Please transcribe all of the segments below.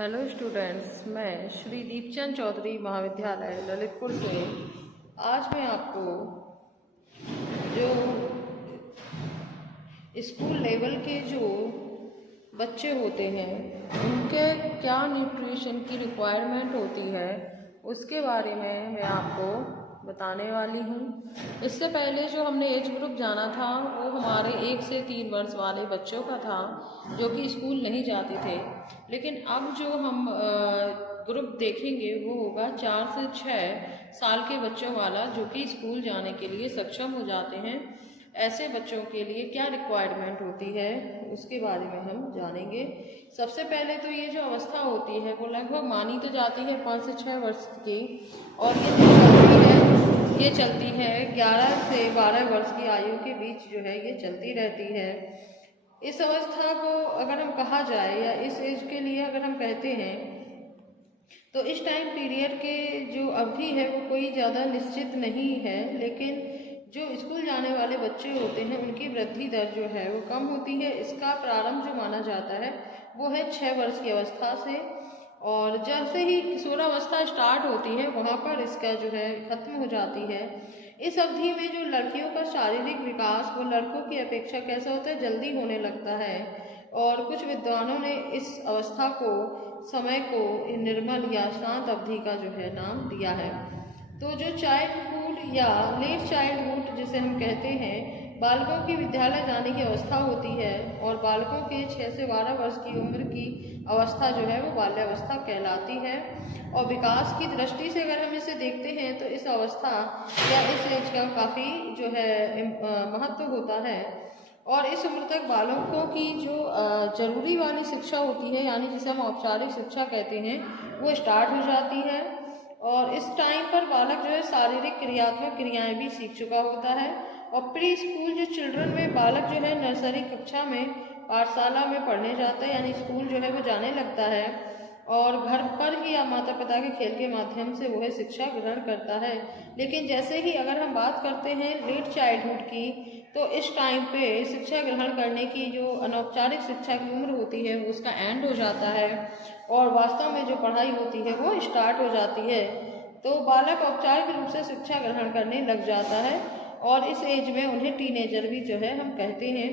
Hello students, मैं श्री दीपचंद चौधरी महाविद्यालय ललितपुर से आज मैं आपको जो स्कूल लेवल के जो बच्चे होते हैं उनके क्या न्यूट्रिशन की रिक्वायरमेंट होती है उसके बारे में मैं आपको बताने वाली हूँ। इससे पहले जो हमने एज ग्रुप जाना था वो हमारे 1 से 3 वर्ष वाले बच्चों का था जो कि स्कूल नहीं जाते थे, लेकिन अब जो हम ग्रुप देखेंगे वो होगा 4 से 6 साल के बच्चों वाला जो कि स्कूल जाने के लिए सक्षम हो जाते हैं। ऐसे बच्चों के लिए क्या रिक्वायरमेंट होती है उसके बारे में हम जानेंगे। सबसे पहले तो ये जो अवस्था होती है वो लगभग मानी तो जाती है 5 से 6 वर्ष की, और ये चलती है 11 से 12 वर्ष की आयु के बीच जो है ये चलती रहती है। इस अवस्था को अगर हम कहा जाए या इस एज के लिए अगर हम कहते हैं तो इस टाइम पीरियड के जो अवधि है वो कोई ज़्यादा निश्चित नहीं है, लेकिन जो स्कूल जाने वाले बच्चे होते हैं उनकी वृद्धि दर जो है वो कम होती है। इसका प्रारंभ जो माना जाता है वो है 6 वर्ष की अवस्था से, और जैसे ही किशोरावस्था स्टार्ट होती है वहाँ पर इसका जो है खत्म हो जाती है। इस अवधि में जो लड़कियों का शारीरिक विकास वो लड़कों की अपेक्षा कैसा होता है, जल्दी होने लगता है, और कुछ विद्वानों ने इस अवस्था को समय को निर्मल या शांत अवधि का जो है नाम दिया है। तो जो चाइल्डहुड या लेट चाइल्डहुड जिसे हम कहते हैं, बालकों की विद्यालय जाने की अवस्था होती है, और बालकों के 6 से 12 वर्ष की उम्र की अवस्था जो है वो बाल्यावस्था कहलाती है। और विकास की दृष्टि से अगर हम इसे देखते हैं तो इस अवस्था या इस एज का काफ़ी जो है महत्व होता है। और इस उम्र तक बालकों की जो जरूरी वाली शिक्षा होती है, यानी जिसे हम औपचारिक शिक्षा कहते हैं, वो स्टार्ट हो जाती है। और इस टाइम पर बालक जो है शारीरिक क्रियात्मक क्रियाएं भी सीख चुका होता है। और प्री स्कूल जो चिल्ड्रन में बालक जो है नर्सरी कक्षा में पाठशाला में पढ़ने जाता है, यानी स्कूल जो है वो जाने लगता है, और घर पर ही या माता पिता के खेल के माध्यम से वह शिक्षा ग्रहण करता है। लेकिन जैसे ही अगर हम बात करते हैं लेट चाइल्डहुड की, तो इस टाइम पे शिक्षा ग्रहण करने की जो अनौपचारिक शिक्षा की उम्र होती है उसका एंड हो जाता है, और वास्तव में जो पढ़ाई होती है वो स्टार्ट हो जाती है। तो बालक औपचारिक रूप से शिक्षा ग्रहण करने लग जाता है, और इस एज में उन्हें टीनेजर भी जो है हम कहते हैं।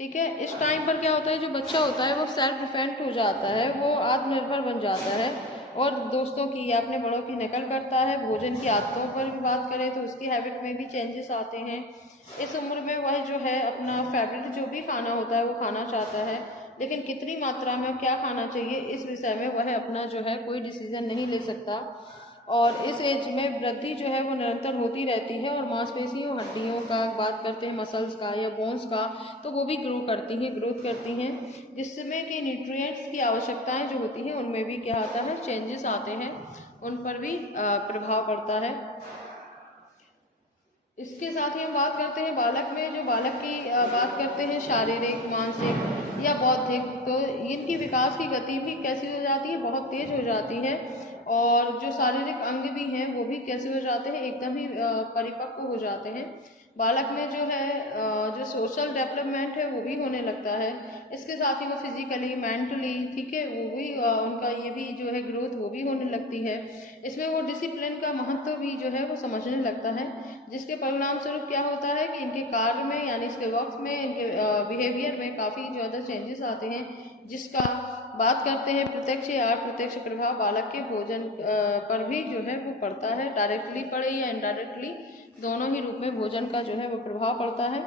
ठीक है, इस टाइम पर क्या होता है, जो बच्चा होता है वो सेल्फ डिफेंड हो जाता है, वो आत्मनिर्भर बन जाता है, और दोस्तों की या अपने बड़ों की नकल करता है। भोजन की आदतों पर भी बात करें तो उसकी हैबिट में भी चेंजेस आते हैं। इस उम्र में वह जो है अपना फेवरेट जो भी खाना होता है वो खाना चाहता है, लेकिन कितनी मात्रा में क्या खाना चाहिए इस विषय में वह अपना जो है कोई डिसीजन नहीं ले सकता। और इस एज में वृद्धि जो है वो निरंतर होती रहती है, और मांसपेशियों हड्डियों का बात करते हैं, मसल्स का या बोन्स का, तो वो भी ग्रोथ करती हैं, जिसमें कि न्यूट्रिएंट्स की आवश्यकताएं जो होती हैं उनमें भी क्या आता है, चेंजेस आते हैं, उन पर भी प्रभाव पड़ता है। इसके साथ ही हम बात करते हैं बालक में, जो बालक की बात करते हैं शारीरिक, मानसिक या बौद्धिक, तो इनकी विकास की गति भी कैसी हो जाती है, बहुत तेज हो जाती है, और जो शारीरिक अंग भी हैं वो भी कैसे हो जाते हैं, एकदम ही परिपक्व हो जाते हैं। बालक में जो है जो सोशल डेवलपमेंट है वो भी होने लगता है। इसके साथ ही वो फिजिकली, मेंटली, ठीक है, वो भी उनका ये भी जो है ग्रोथ वो भी होने लगती है। इसमें वो डिसिप्लिन का महत्व भी जो है वो समझने लगता है, जिसके परिणाम स्वरूप क्या होता है कि इनके कार्य में यानी इसके वक्त में, इनके बिहेवियर में काफ़ी ज़्यादा चेंजेस आते हैं, जिसका बात करते हैं प्रत्यक्ष या अप्रत्यक्ष प्रभाव बालक के भोजन पर भी जो है वो पड़ता है। डायरेक्टली पड़े या इनडायरेक्टली, दोनों ही रूप में भोजन का जो है वो प्रभाव पड़ता है।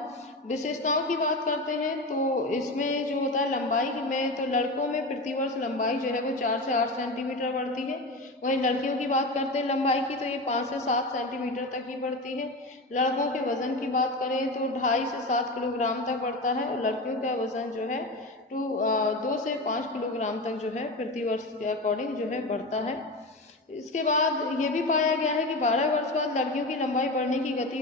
विशेषताओं की बात करते हैं तो इसमें जो होता है लंबाई में, तो लड़कों में प्रतिवर्ष लंबाई जो है वो 4 से 8 सेंटीमीटर बढ़ती है। वहीं लड़कियों की बात करते हैं लंबाई की, तो ये 5 से 7 सेंटीमीटर तक ही बढ़ती है। लड़कों के वजन की बात करें तो 2.5 से 7 किलोग्राम तक बढ़ता है, और लड़कियों का वजन जो है 2 से 5 किलोग्राम तक जो है प्रतिवर्ष के अकॉर्डिंग जो है बढ़ता है। इसके बाद ये भी पाया गया है कि 12 वर्ष बाद लड़कियों की लंबाई बढ़ने की गति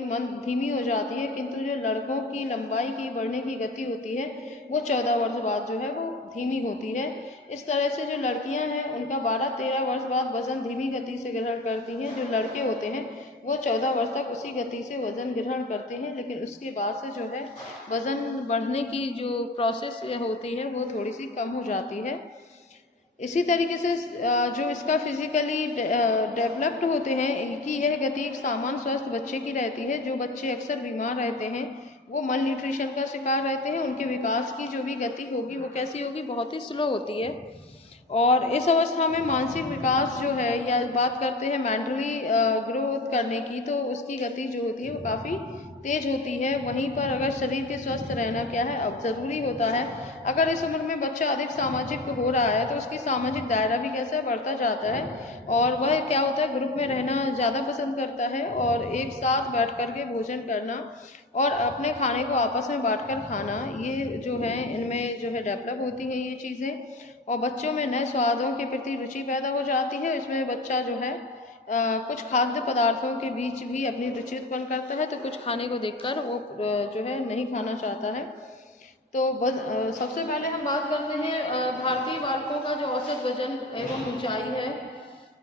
धीमी हो जाती है, किंतु जो लड़कों की लंबाई की बढ़ने की गति होती है वो 14 वर्ष बाद जो है वो धीमी होती है। इस तरह से जो लड़कियां हैं उनका 12-13 वर्ष बाद वजन धीमी गति से ग्रहण करती हैं। जो लड़के होते हैं वो 14 वर्ष तक उसी गति से वजन ग्रहण करते हैं, लेकिन उसके बाद से जो है वजन बढ़ने की जो प्रोसेस होती है वो थोड़ी सी कम हो जाती है। इसी तरीके से जो इसका फिजिकली डेवलप्ड होते हैं, इनकी यह गति एक सामान्य स्वस्थ बच्चे की रहती है। जो बच्चे अक्सर बीमार रहते हैं वो मल न्यूट्रिशन का शिकार रहते हैं। उनके विकास की जो भी गति होगी वो कैसी होगी, बहुत ही स्लो होती है। और इस अवस्था में मानसिक विकास जो है, या बात करते हैं मेंटली ग्रोथ करने की, तो उसकी गति जो होती है वो काफ़ी तेज होती है। वहीं पर अगर शरीर के स्वस्थ रहना क्या है, अब ज़रूरी होता है। अगर इस उम्र में बच्चा अधिक सामाजिक हो रहा है तो उसकी सामाजिक दायरा भी कैसा बढ़ता जाता है, और वह क्या होता है, ग्रुप में रहना ज़्यादा पसंद करता है, और एक साथ बैठ कर के भोजन करना और अपने खाने को आपस में बांट कर खाना, ये जो है इनमें जो है डेवलप होती है ये चीज़ें। और बच्चों में नए स्वादों के प्रति रुचि पैदा हो जाती है। इसमें बच्चा जो है कुछ खाद्य पदार्थों के बीच भी अपनी रुचि उत्पन्न करता है, तो कुछ खाने को देखकर वो जो है नहीं खाना चाहता है। तो सबसे पहले हम बात करते हैं भारतीय बालकों का जो औसत वजन एवं ऊंचाई है।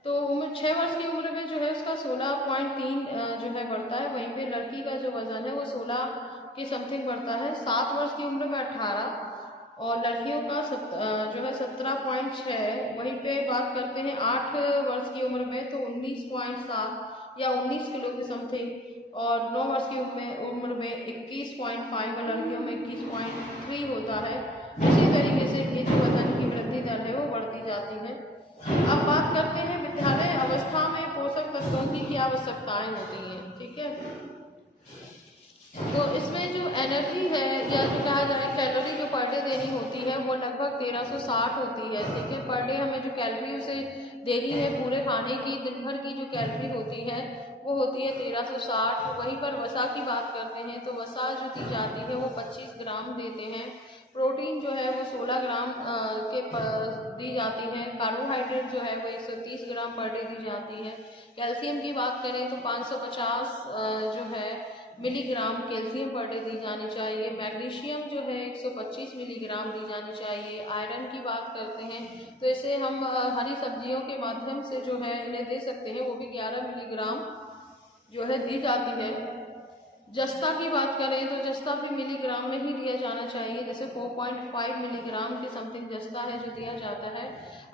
तो उम्र 6 वर्ष की उम्र में जो है उसका 16.3 जो है बढ़ता है। वहीं पे लड़की का जो वजन है वो 16 के समथिंग बढ़ता है। 7 वर्ष की उम्र में 18 और लड़कियों का जो है 17.6। वहीं पे बात करते हैं 8 वर्ष की उम्र में तो 19.7 या 19 किलो के समथिंग, और 9 वर्ष की उम्र में 21.5 और लड़कियों में 21.3 होता है। इसी तरीके से ये जो वजन की वृद्धि दर है वो बढ़ती जाती है। अब बात करते हैं विद्यालय अवस्था में पोषक तत्वों की क्या आवश्यकताएं होती हैं। ठीक है, तो इसमें जो एनर्जी है, या जो कहा जाए कैलोरी जो पर डे देनी होती है वो लगभग 1360 होती है। ठीक है, पर डे हमें जो कैलोरी उसे देनी है पूरे खाने की, दिन भर की जो कैलोरी होती है वो होती है 1360। वहीं पर वसा की बात करते हैं तो वसा जो दी जाती है वो 25 ग्राम देते हैं। प्रोटीन जो है वो 16 ग्राम के दी जाती है। कार्बोहाइड्रेट जो है वो 130 ग्राम पर डे दी जाती है। कैल्शियम की बात करें तो 550 जो है मिलीग्राम कैल्शियम पर डे दी जानी चाहिए। मैग्नीशियम जो है 125 मिलीग्राम दी जानी चाहिए। आयरन की बात करते हैं तो इसे हम हरी सब्जियों के माध्यम से जो है इन्हें दे सकते हैं, वो भी 11 मिलीग्राम जो है दी जाती है। जस्ता की बात करें तो जस्ता भी मिलीग्राम में ही दिया जाना चाहिए, जैसे 4.5 मिलीग्राम के समथिंग जस्ता है जो दिया जाता है।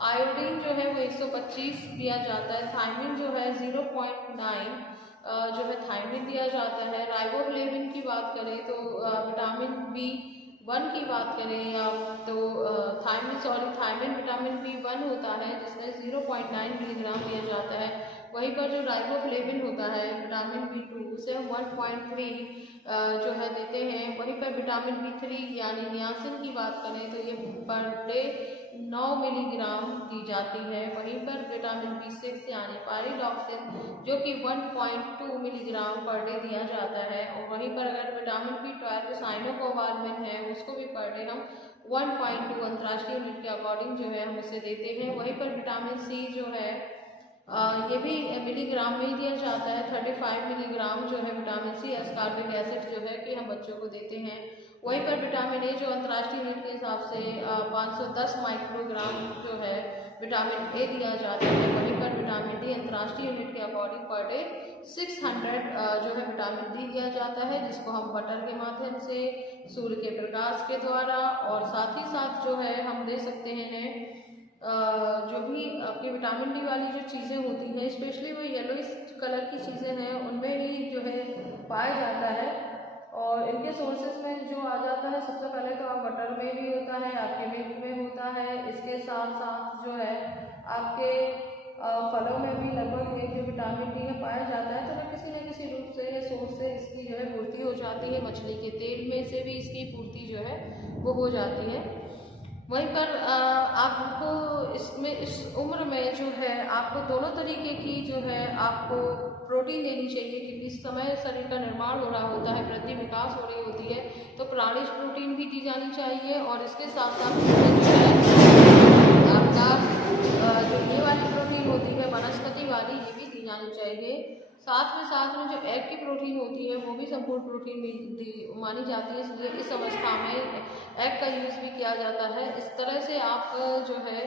आयोडीन जो है वो 125 दिया जाता है। थायमिन जो है 0.9 जो है थायमिन दिया जाता है। राइबोफ्लेविन की बात करें तो विटामिन B1 की बात करें या तो थायमिन विटामिन B1 होता है जिसमें 0.9 मिलीग्राम दिया जाता है। वहीं पर जो राइबोफ्लेविन होता है विटामिन B2 उसे हम 1.3 जो है देते हैं। वहीं पर विटामिन B3 यानी नियासिन की बात करें तो ये पर डे 9 मिलीग्राम दी जाती है। वहीं पर विटामिन B6 यानी पायरिडॉक्सिन जो कि 1.2 मिलीग्राम पर डे दिया जाता है। और वहीं पर अगर विटामिन B12 साइनोकोबालमिन है उसको भी पर डे हम 1.2 अंतर्राष्ट्रीय यूनिट के अकॉर्डिंग जो है हम इसे देते हैं। वहीं पर विटामिन C जो है ये भी मिलीग्राम में ही दिया जाता है। 35 मिलीग्राम जो है विटामिन C एस्कॉर्बिक एसिड जो है कि हम बच्चों को देते हैं। वहीं पर विटामिन ए जो अंतर्राष्ट्रीय यूनिट के हिसाब से 510 माइक्रोग्राम जो है विटामिन ए दिया जाता है। वहीं पर विटामिन डी अंतर्राष्ट्रीय यूनिट के अकॉर्डिंग पर डे 600 जो है विटामिन डी दिया जाता है, जिसको हम बटर के माध्यम से, सूर्य के प्रकाश के द्वारा और साथ ही साथ जो है हम दे सकते हैं जो भी आपकी विटामिन डी वाली जो चीज़ें होती हैं, स्पेशली वो येलोइश कलर की चीज़ें हैं उनमें ही जो है पाया जाता है। और इनके सोर्सेज में जो आ जाता है सबसे पहले तो आप बटर में भी होता है, आपके मिल्क में होता है। इसके साथ साथ जो है आपके फलों में भी लगभग एक जो विटामिन डी है पाया जाता है। तो किसी न किसी रूप से या सोर्स से इसकी जो है पूर्ति हो जाती है। मछली के तेल में से भी इसकी पूर्ति जो है वो हो जाती है। वहीं पर आपको इसमें इस उम्र में जो है आपको दोनों तरीके की जो है आपको प्रोटीन देनी चाहिए, क्योंकि इस समय शरीर का निर्माण हो रहा होता है, वृद्धि विकास हो रही होती है, तो प्राणिज प्रोटीन भी दी जानी चाहिए। और इसके साथ साथ इसमें जो है आपका जो ये वाली प्रोटीन होती है वनस्पति वाली, ये भी दी जानी चाहिए। साथ में जो एग की प्रोटीन होती है वो भी संपूर्ण प्रोटीन मानी जाती है, इसलिए इस अवस्था में एग का यूज़ भी किया जाता है। इस तरह से आप जो है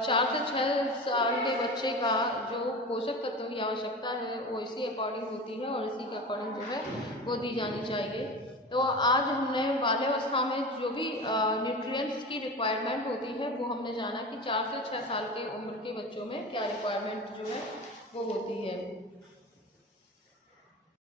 4 से 6 साल के बच्चे का जो पोषक तत्वों की आवश्यकता है वो इसी अकॉर्डिंग होती है और इसी के अकॉर्डिंग जो है वो दी जानी चाहिए। तो आज हमने बाल्यावस्था में जो भी न्यूट्रिएंट्स की रिक्वायरमेंट होती है वो हमने जाना कि 4 से 6 साल के उम्र के बच्चों में क्या रिक्वायरमेंट जो है वो होती है।